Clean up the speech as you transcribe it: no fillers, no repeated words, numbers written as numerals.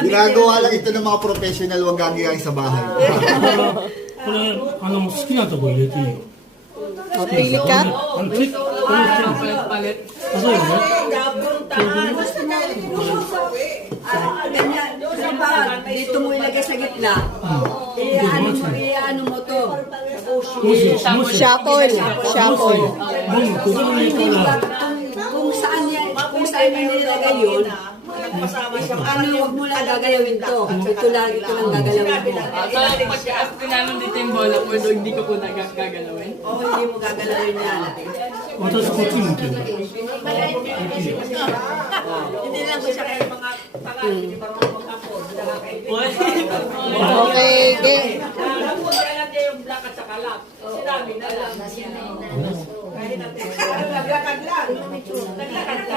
Ginagawa lang ito ng mga professional, wag gagawin sa bahay. これ好きなとこ入れていいよ。 Pili ka? 結構この人そうよね。 Dito mo ilagay sa gitna. Ano mo to? もし Shuffle. Shuffle. ここに入れたら Kung saan niya nilagay yun, wag mo lang gagalawin to. Ito lang gagalawin mo. So, pag pinanong dito yung bola mo, hindi ko po nagagalawin. O hindi mo gagalawin yan. 私こっち向いてる。 Hindi lang siya kaya mga pangalan, hindi marunong mag-afford. Okay, game. Alam mo, kaya niya yung black at saka lock. Sinabi na lang. Kahit natin. Naglakad lang. Naglakad lang.